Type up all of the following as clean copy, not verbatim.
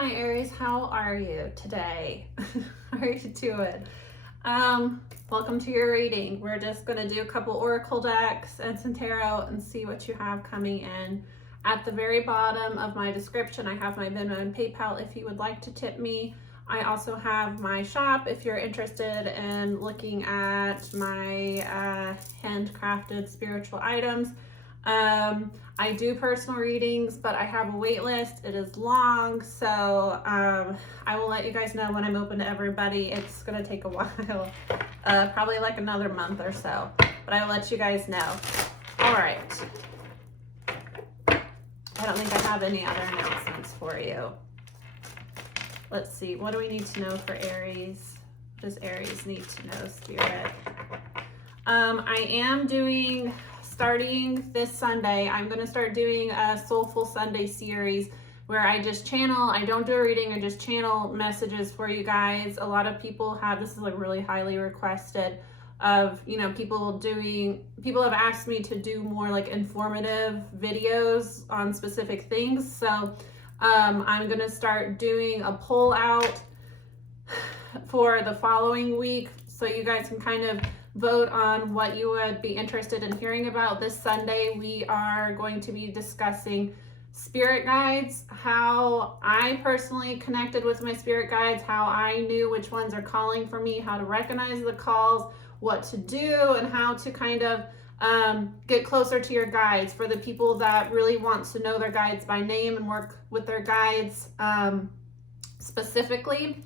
Hi Aries, how are you today? How are you doing? Welcome to your reading. We're just going to do a couple oracle decks and some tarot and see what you have coming in. At the very bottom of my description, I have my Venmo and PayPal if you would like to tip me. I also have my shop if you're interested in looking at my handcrafted spiritual items. I do personal readings, but I have a wait list. It is long, so I will let you guys know when I'm open to everybody. It's going to take a while, probably like another month or so, but I will let you guys know. All right. I don't think I have any other announcements for you. Let's see. What do we need to know for Aries? What does Aries need to know, Spirit? I am starting this Sunday, I'm going to start doing a Soulful Sunday series where I just channel. I don't do a reading, I just channel messages for you guys. A lot of people have, this is like really highly requested of, people have asked me to do more like informative videos on specific things. So I'm going to start doing a poll out for the following week so you guys can kind of vote on what you would be interested in hearing about. This Sunday, we are going to be discussing spirit guides, how I personally connected with my spirit guides, how I knew which ones are calling for me, how to recognize the calls, what to do, and how to kind of get closer to your guides. For the people that really want to know their guides by name and work with their guides specifically,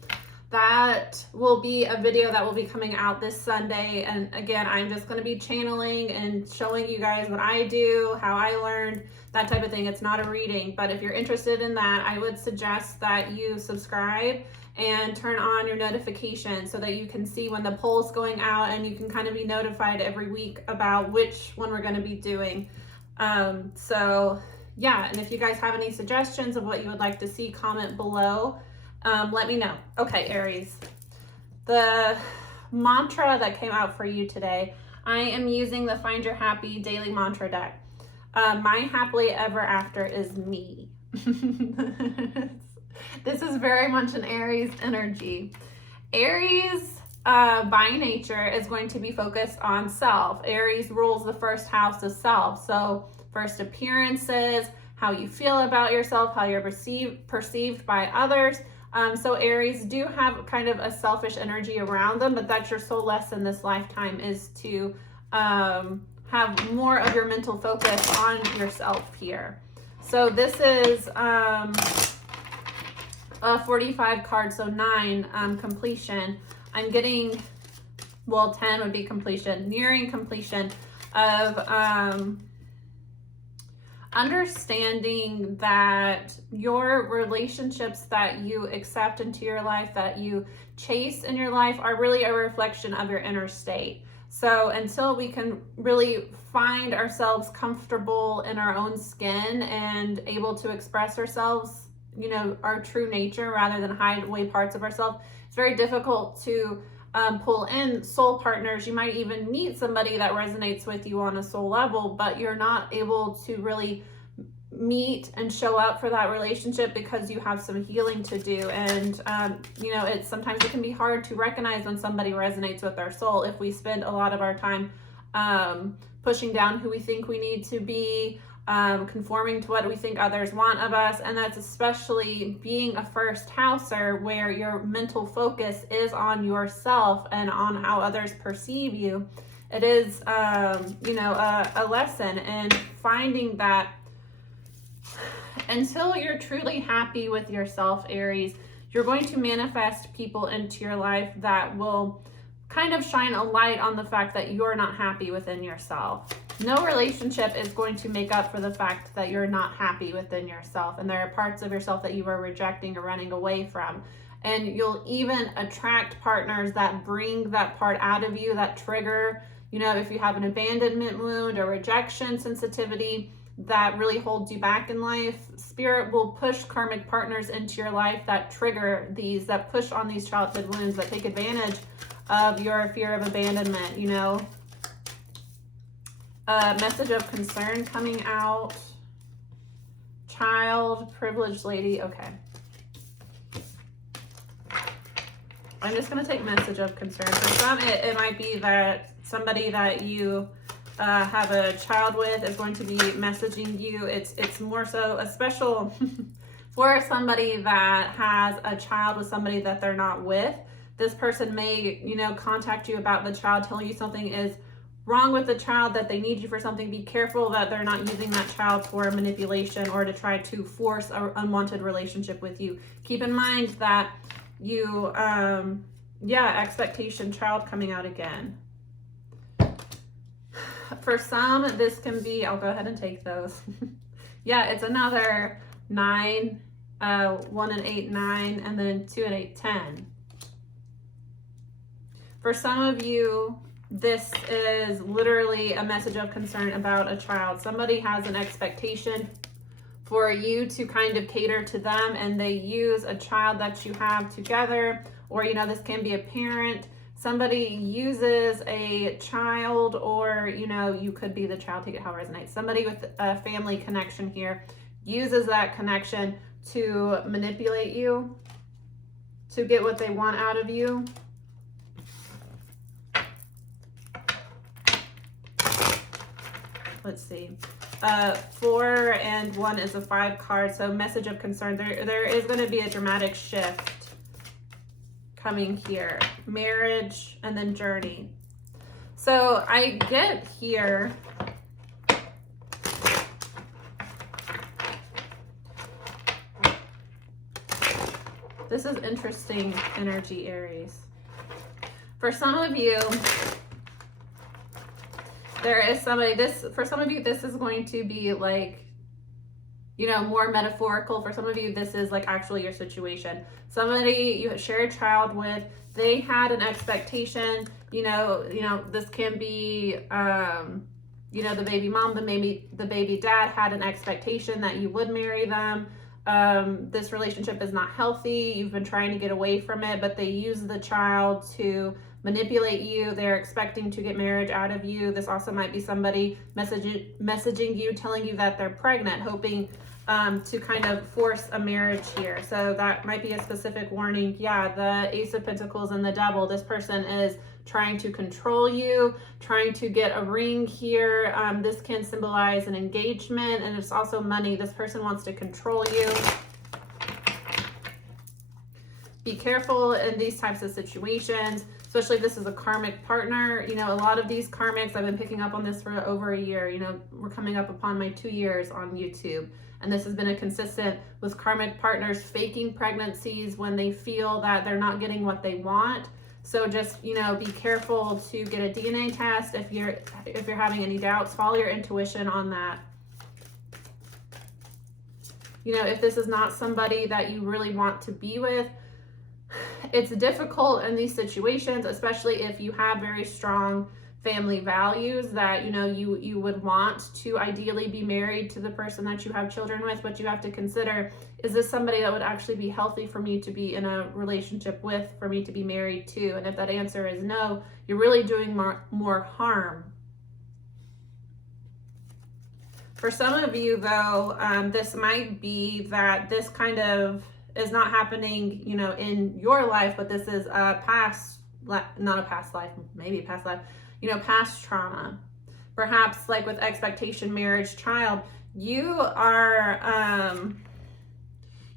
that will be a video that will be coming out this Sunday. And again, I'm just going to be channeling and showing you guys what I do, how I learned, that type of thing. It's not a reading, but if you're interested in that, I would suggest that you subscribe and turn on your notifications so that you can see when the poll's going out and you can kind of be notified every week about which one we're going to be doing. So yeah, and if you guys have any suggestions of what you would like to see, comment below. Let me know. Okay, Aries. The mantra that came out for you today, I am using the Find Your Happy Daily Mantra deck. My happily ever after is me. This is very much an Aries energy. Aries, by nature, is going to be focused on self. Aries rules the first house of self. So first appearances, how you feel about yourself, how you're perceived by others. So Aries do have kind of a selfish energy around them, but that's your soul lesson this lifetime, is to have more of your mental focus on yourself here. So this is a 45 card, so 9 completion. I'm getting, 10 would be completion, nearing completion of understanding that your relationships that you accept into your life, that you chase in your life, are really a reflection of your inner state. So until we can really find ourselves comfortable in our own skin and able to express ourselves, our true nature, rather than hide away parts of ourselves, it's very difficult to pull in soul partners. You might even meet somebody that resonates with you on a soul level, but you're not able to really meet and show up for that relationship because you have some healing to do. And sometimes it can be hard to recognize when somebody resonates with our soul if we spend a lot of our time pushing down who we think we need to be, conforming to what we think others want of us. And that's especially being a first houser, where your mental focus is on yourself and on how others perceive you. It is a lesson in finding that until you're truly happy with yourself, Aries, you're going to manifest people into your life that will kind of shine a light on the fact that you're not happy within yourself. No relationship is going to make up for the fact that you're not happy within yourself, and there are parts of yourself that you are rejecting or running away from. And you'll even attract partners that bring that part out of you, that trigger, if you have an abandonment wound or rejection sensitivity that really holds you back in life, Spirit will push karmic partners into your life that trigger these, that push on these childhood wounds, that take advantage of your fear of abandonment. Message of concern coming out. Child, privileged lady. Okay. I'm just going to take message of concern. For some, it might be that somebody that you have a child with is going to be messaging you. It's more so a special for somebody that has a child with somebody that they're not with. This person may, you know, contact you about the child, telling you something is wrong with the child, that they need you for something. Be careful that they're not using that child for manipulation or to try to force an unwanted relationship with you. Keep in mind that you, expectation, child coming out again. For some, this can be, I'll go ahead and take those. Yeah, it's another 9, 1 and 8, 9, and then 2 and 8, 10. For some of you, this is literally a message of concern about a child. Somebody has an expectation for you to kind of cater to them, and they use a child that you have together, or, you know, this can be a parent. Somebody uses a child, or, you know, you could be the child, take it how it resonates. Somebody with a family connection here uses that connection to manipulate you, to get what they want out of you. Let's see. 4 and 1 is a 5 card. So message of concern. There is going to be a dramatic shift coming here. Marriage and then journey. So I get here. This is interesting energy, Aries. For some of you, there is somebody, for some of you, this is going to be like, you know, more metaphorical. For some of you, this is like actually your situation. Somebody you share a child with, they had an expectation, you know, this can be, you know, the baby mom, the baby dad had an expectation that you would marry them. This relationship is not healthy. You've been trying to get away from it, but they use the child to manipulate you. They're expecting to get marriage out of you. This also might be somebody messaging you, telling you that they're pregnant, hoping to kind of force a marriage here. So that might be a specific warning. Yeah, the Ace of Pentacles and the Devil. This person is trying to control you, trying to get a ring here. This can symbolize an engagement, and it's also money. This person wants to control you. Be careful in these types of situations, especially if this is a karmic partner. You know, a lot of these karmics, I've been picking up on this for over a year. You know, we're coming up upon my 2 years on YouTube. And this has been a consistent with karmic partners faking pregnancies when they feel that they're not getting what they want. So just, you know, be careful to get a DNA test if you're having any doubts. Follow your intuition on that. You know, if this is not somebody that you really want to be with, it's difficult in these situations, especially if you have very strong family values that, you know, you would want to ideally be married to the person that you have children with, but you have to consider, is this somebody that would actually be healthy for me to be in a relationship with, for me to be married to? And if that answer is no, you're really doing more harm. For some of you, though, this might be that this kind of is not happening, you know, in your life, but this is a past, not a past life, maybe a past life, you know, past trauma. Perhaps like with expectation, marriage, child, you are,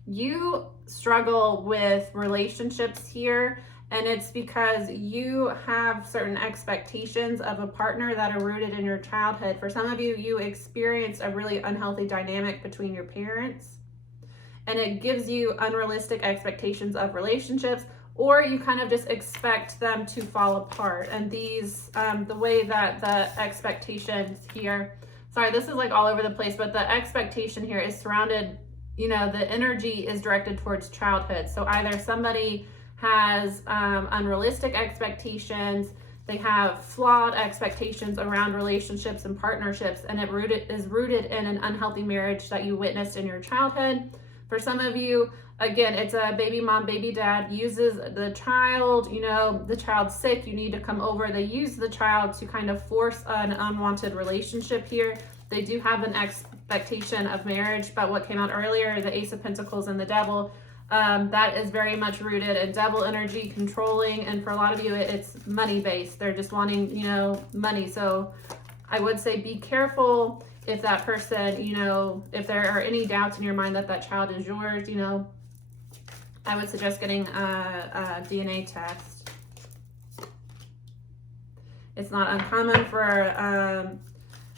you struggle with relationships here, and it's because you have certain expectations of a partner that are rooted in your childhood. For some of you, you experienced a really unhealthy dynamic between your parents, and it gives you unrealistic expectations of relationships, or you kind of just expect them to fall apart. And these, the way that the expectations here, sorry, this is like all over the place, but the expectation here is surrounded, you know, the energy is directed towards childhood. So either somebody has unrealistic expectations, they have flawed expectations around relationships and partnerships, and it is rooted in an unhealthy marriage that you witnessed in your childhood. For some of you, again, it's a baby mom, baby dad uses the child, you know, the child's sick, you need to come over. They use the child to kind of force an unwanted relationship here. They do have an expectation of marriage, but what came out earlier, the Ace of Pentacles and the Devil, that is very much rooted in devil energy, controlling, and for a lot of you, it's money based. They're just wanting, you know, money. So I would say be careful if that person, you know, if there are any doubts in your mind that that child is yours, you know, I would suggest getting a DNA test. It's not uncommon for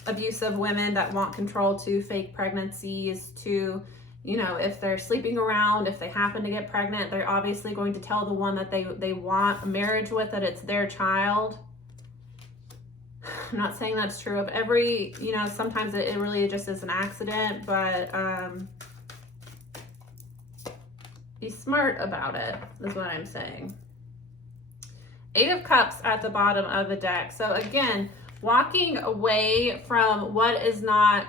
abusive women that want control to fake pregnancies, to, you know, if they're sleeping around, if they happen to get pregnant, they're obviously going to tell the one that they want a marriage with that it's their child. I'm not saying that's true of every, you know, sometimes it really just is an accident, but be smart about it, is what I'm saying. 8 of Cups at the bottom of the deck. So again, walking away from what is not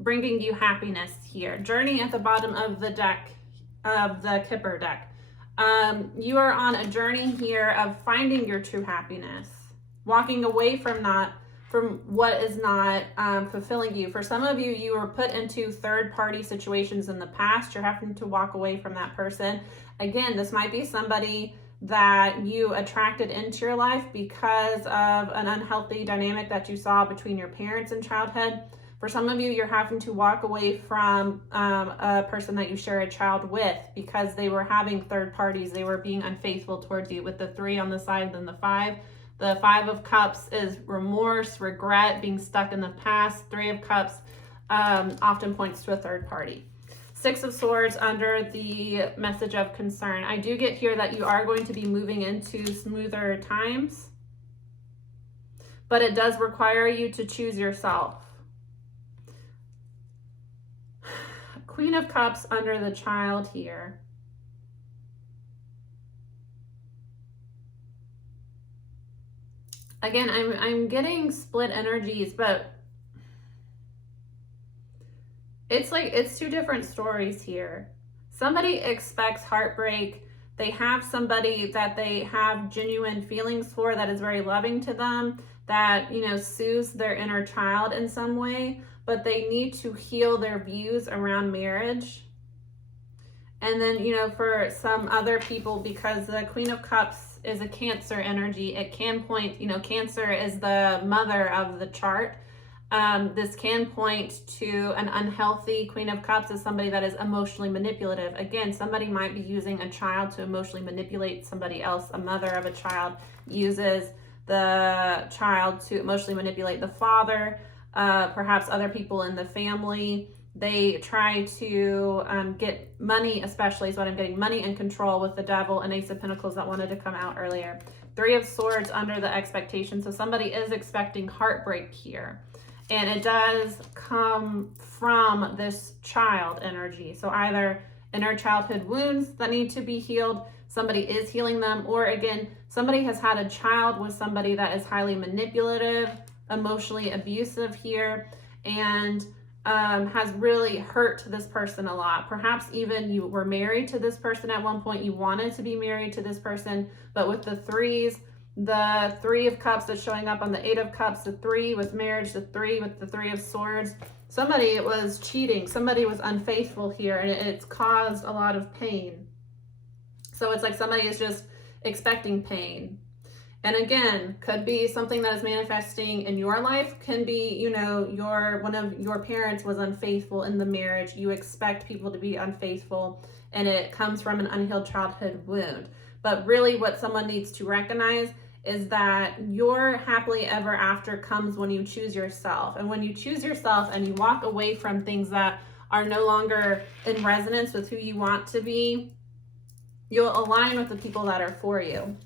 bringing you happiness here. Journey at the bottom of the deck, of the Kipper deck. You are on a journey here of finding your true happiness. Walking away from that, from what is not fulfilling you. For some of you, you were put into third-party situations in the past. You're having to walk away from that person. Again, this might be somebody that you attracted into your life because of an unhealthy dynamic that you saw between your parents in childhood. For some of you, you're having to walk away from a person that you share a child with because they were having third parties. They were being unfaithful towards you, with the 3 on the side and the 5. The 5 of Cups is remorse, regret, being stuck in the past. 3 of Cups often points to a third party. 6 of Swords under the message of concern. I do get here that you are going to be moving into smoother times, but it does require you to choose yourself. Queen of Cups under the Child here. Again, I'm getting split energies, but it's like, it's 2 different stories here. Somebody expects heartbreak. They have somebody that they have genuine feelings for, that is very loving to them, that, you know, soothes their inner child in some way, but they need to heal their views around marriage. And then, you know, for some other people, because the Queen of Cups is a Cancer energy, it can point, you know, Cancer is the mother of the chart. This can point to an unhealthy Queen of Cups as somebody that is emotionally manipulative. Again, somebody might be using a child to emotionally manipulate somebody else. A mother of a child uses the child to emotionally manipulate the father, perhaps other people in the family. They try to get money, especially is what I'm getting, money and control with the Devil and Ace of Pentacles that wanted to come out earlier. 3 of Swords under the expectation. So somebody is expecting heartbreak here. And it does come from this child energy. So either inner childhood wounds that need to be healed, somebody is healing them, or again, somebody has had a child with somebody that is highly manipulative, emotionally abusive here, and has really hurt this person a lot. Perhaps even you were married to this person at one point, you wanted to be married to this person, but with the 3s, the 3 of Cups that's showing up on the 8 of Cups, the 3 with marriage, the 3 with the 3 of Swords, somebody was cheating, somebody was unfaithful here, and it's caused a lot of pain. So it's like somebody is just expecting pain. And again, could be something that is manifesting in your life, can be, you know, one of your parents was unfaithful in the marriage. You expect people to be unfaithful, and it comes from an unhealed childhood wound. But really what someone needs to recognize is that your happily ever after comes when you choose yourself. And when you choose yourself and you walk away from things that are no longer in resonance with who you want to be, you'll align with the people that are for you.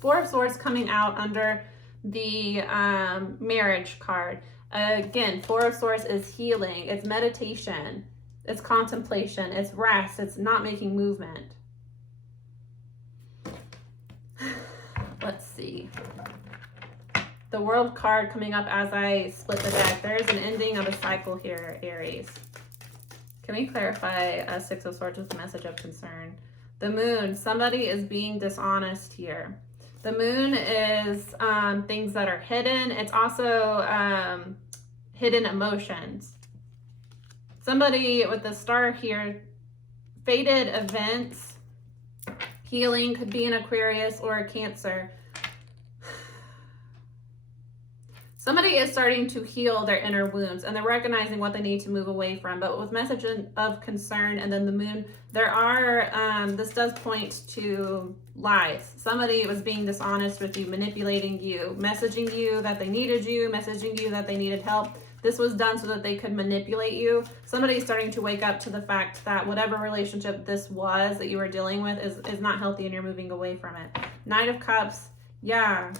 4 of Swords coming out under the marriage card. Again, 4 of Swords is healing, it's meditation, it's contemplation, it's rest, it's not making movement. Let's see. The World card coming up as I split the deck. There's an ending of a cycle here, Aries. Can we clarify 6 of Swords with the message of concern? The Moon, somebody is being dishonest here. The Moon is things that are hidden. It's also hidden emotions. Somebody with the Star here, fated events. Healing could be an Aquarius or a Cancer. Somebody is starting to heal their inner wounds, and they're recognizing what they need to move away from. But with message of concern and then the moon, there are, this does point to lies. Somebody was being dishonest with you, manipulating you, messaging you that they needed you, messaging you that they needed help. This was done so that they could manipulate you. Somebody is starting to wake up to the fact that whatever relationship this was that you were dealing with is not healthy, and you're moving away from it. Knight of Cups, yeah.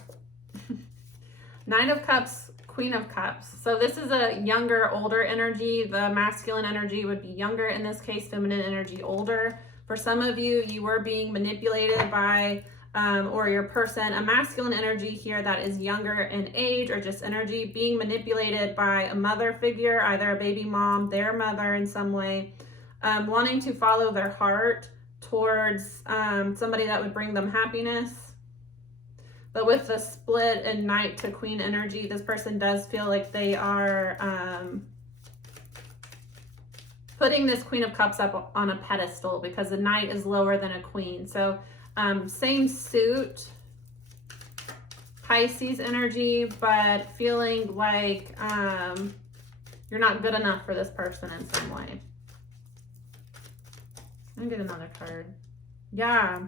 Knight of Cups, Queen of Cups. So this is a younger, older energy. The masculine energy would be younger in this case, feminine energy older. For some of you, you were being manipulated by, or your person, a masculine energy here that is younger in age or just energy, being manipulated by a mother figure, either a baby mom, their mother in some way, wanting to follow their heart towards somebody that would bring them happiness. But with the split in Knight to Queen energy, this person does feel like they are putting this Queen of Cups up on a pedestal because the Knight is lower than a Queen. So same suit, Pisces energy, but feeling like you're not good enough for this person in some way. Let me get another card. Yeah.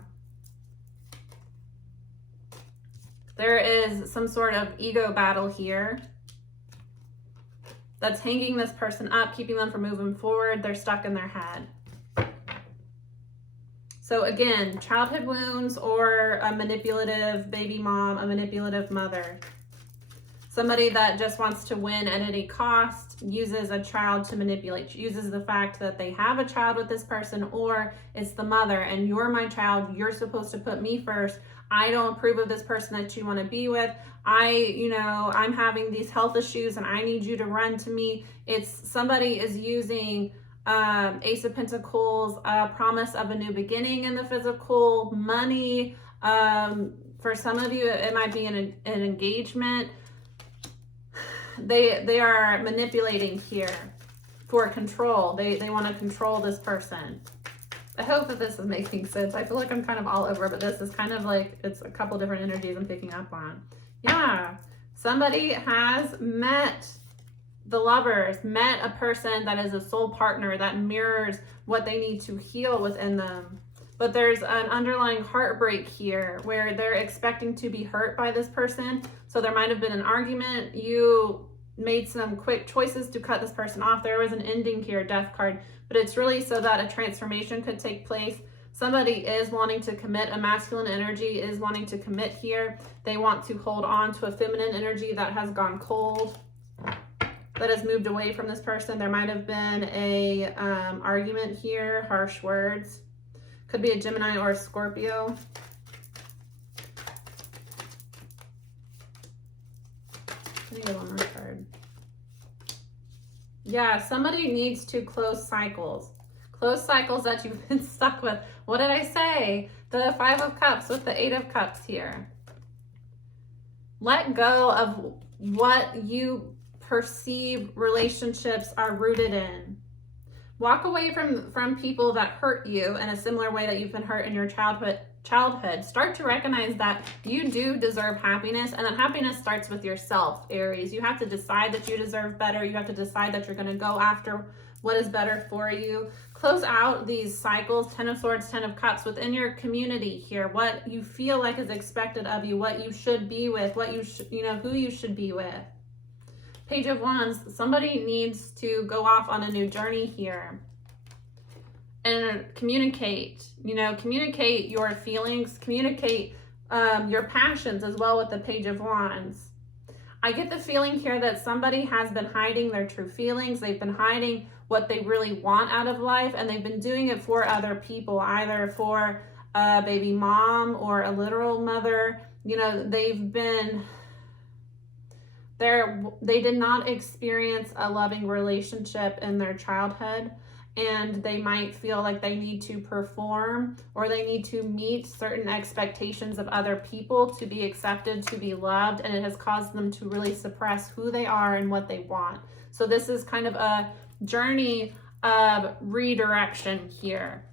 There is some sort of ego battle here that's hanging this person up, keeping them from moving forward. They're stuck in their head. So again, childhood wounds or a manipulative baby mom, a manipulative mother. Somebody that just wants to win at any cost, uses a child to manipulate, uses the fact that they have a child with this person, or it's the mother and you're my child, you're supposed to put me first. I don't approve of this person that you want to be with. I'm having these health issues and I need you to run to me. It's somebody is using Ace of Pentacles, promise of a new beginning in the physical, money. For some of you, it might be an engagement. They are manipulating here for control. They want to control this person. I hope that this is making sense. I feel like I'm kind of all over, but this is kind of like, it's a couple different energies I'm picking up on. Yeah, somebody has met the Lovers, met a person that is a soul partner that mirrors what they need to heal within them. But there's an underlying heartbreak here where they're expecting to be hurt by this person. So there might have been an argument. You made some quick choices to cut this person off. There was an ending here, Death card. But it's really so that a transformation could take place. Somebody is wanting to commit. A masculine energy is wanting to commit here. They want to hold on to a feminine energy that has gone cold, that has moved away from this person. There might have been a argument here, harsh words. Could be a Gemini or a Scorpio. Let me get one more card. Yeah, somebody needs to close cycles. Close cycles that you've been stuck with. What did I say? The Five of Cups with the Eight of Cups here. Let go of what you perceive relationships are rooted in. Walk away from people that hurt you in a similar way that you've been hurt in your childhood. Start to recognize that you do deserve happiness, and that happiness starts with yourself, Aries. You have to decide that you deserve better. You have to decide that you're going to go after what is better for you. Close out these cycles, Ten of Swords, Ten of Cups, within your community here. What you feel like is expected of you, what you should be with, what you should, who you should be with. Page of Wands, somebody needs to go off on a new journey here and communicate, communicate your feelings, communicate your passions as well with the Page of Wands. I get the feeling here that somebody has been hiding their true feelings. They've been hiding what they really want out of life, and they've been doing it for other people, either for a baby mom or a literal mother. They did not experience a loving relationship in their childhood, and they might feel like they need to perform or they need to meet certain expectations of other people to be accepted, to be loved, and it has caused them to really suppress who they are and what they want. So this is kind of a journey of redirection here.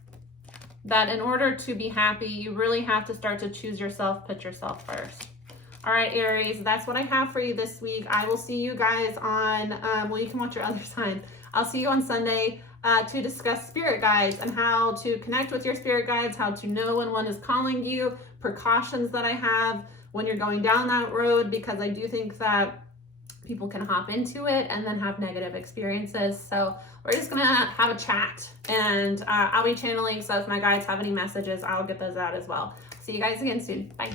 that in order to be happy, you really have to start to choose yourself, put yourself first. All right, Aries, that's what I have for you this week. I will see you guys on, well, you can watch your other sign. I'll see you on Sunday to discuss spirit guides and how to connect with your spirit guides, how to know when one is calling you, precautions that I have when you're going down that road, because I do think that people can hop into it and then have negative experiences. So we're just gonna have a chat, and I'll be channeling, so if my guides have any messages, I'll get those out as well. See you guys again soon. Bye.